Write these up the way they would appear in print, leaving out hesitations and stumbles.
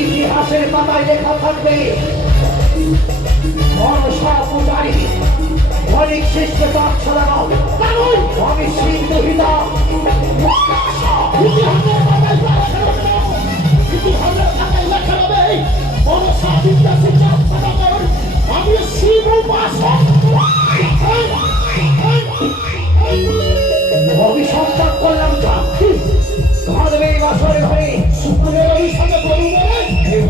ইতিহাসের পাতায় লেখা থাকবে মনসা পূজারী অনেক শিষ্টাচার ছড়ানো আমি শিব দুহিতা ইতিহাসের পাতায় লেখা হবে মনসা বিদ্যা শিক্ষা ছড়ানোর আমি শিব উপাসক। অভিসম্পাদ করলাম ধর্মে বাসরে ঘরে শুক্রের অভিষেকে বলুন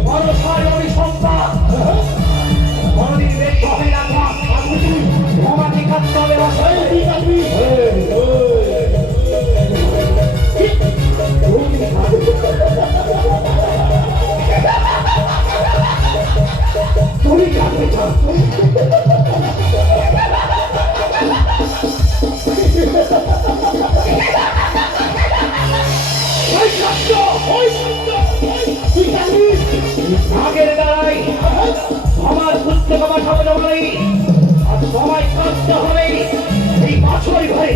মনসার অভিসম্পাদ কোনদিন দেখতে হবে না ভবানী কাটতে হবে তুমি কাটবে আগের দ্বারাই আমার পুত্র বাবা খাবে বলেই আর সবাই কাটতে হবে এই বাছর ঘরে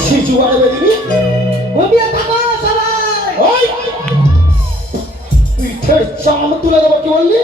শিশু পিঠের চাম তুলে দেবো কি বললি?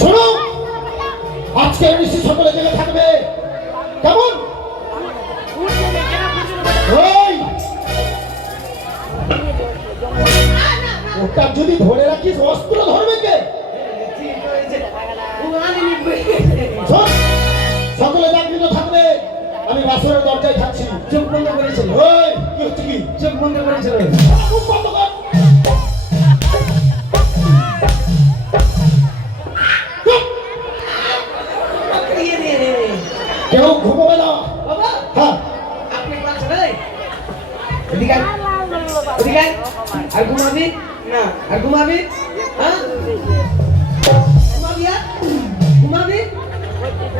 শোনো, আজকে ঋষি সকলে জেলে থাকবে কেমন? ওটা যদি ধরে রাখিস অস্ত্র ধরবে কে? সকলে চাকরিতে থাকবে, আমি বাসরের দরজায় থাকছি। চোখ বন্ধ করেছিল কি হচ্ছে কি? চোখ বন্ধ করেছিল বন্ধ কর। কেউ ঘুমাবে না। হ্যাঁ আর ঘুমাবি না আর ঘুমাবি হ্যাঁ ঘুমাবি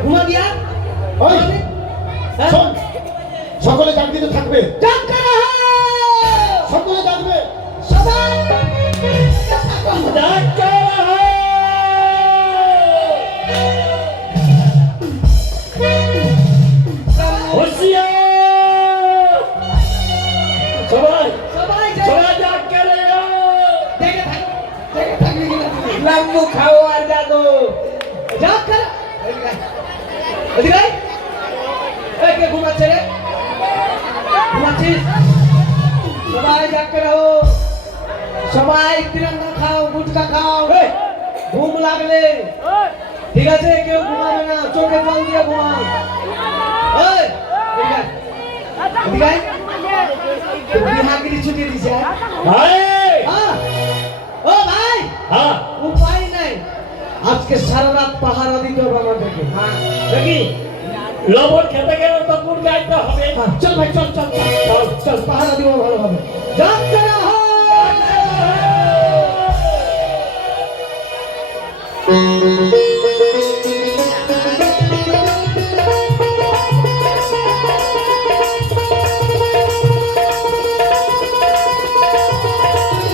ঘুমাবি আর শোন, সকলে চাকরিতে থাকবে, সকলে থাকবে। লাম্বু খাও আর দাদু যাক কর এদিকে এই কে ঘুমাচ্ছে রে ঘুমাচ্ছিস সবাই যাক করো সবাই তিরঙ্গা খাও গুটকা খাও ঘুম লাগলে ঠিক আছে কেউ ঘুমাবে না চোখে জল দিয়ে ঘুমাও এই এদিকে বিহাগিরি ছুটি দিছে ভাই ও ভাই হ্যাঁ উপায় নাই আজকে সারা রাত পাহারা দিতে হবে আমাদেরকে হ্যাঁ দেখি লবণ খেতে গেলে তো পুর গাইতে হবে। চল ভাই চল চল চল চল পাহারা দিব ভালো হবে যাক করা হয়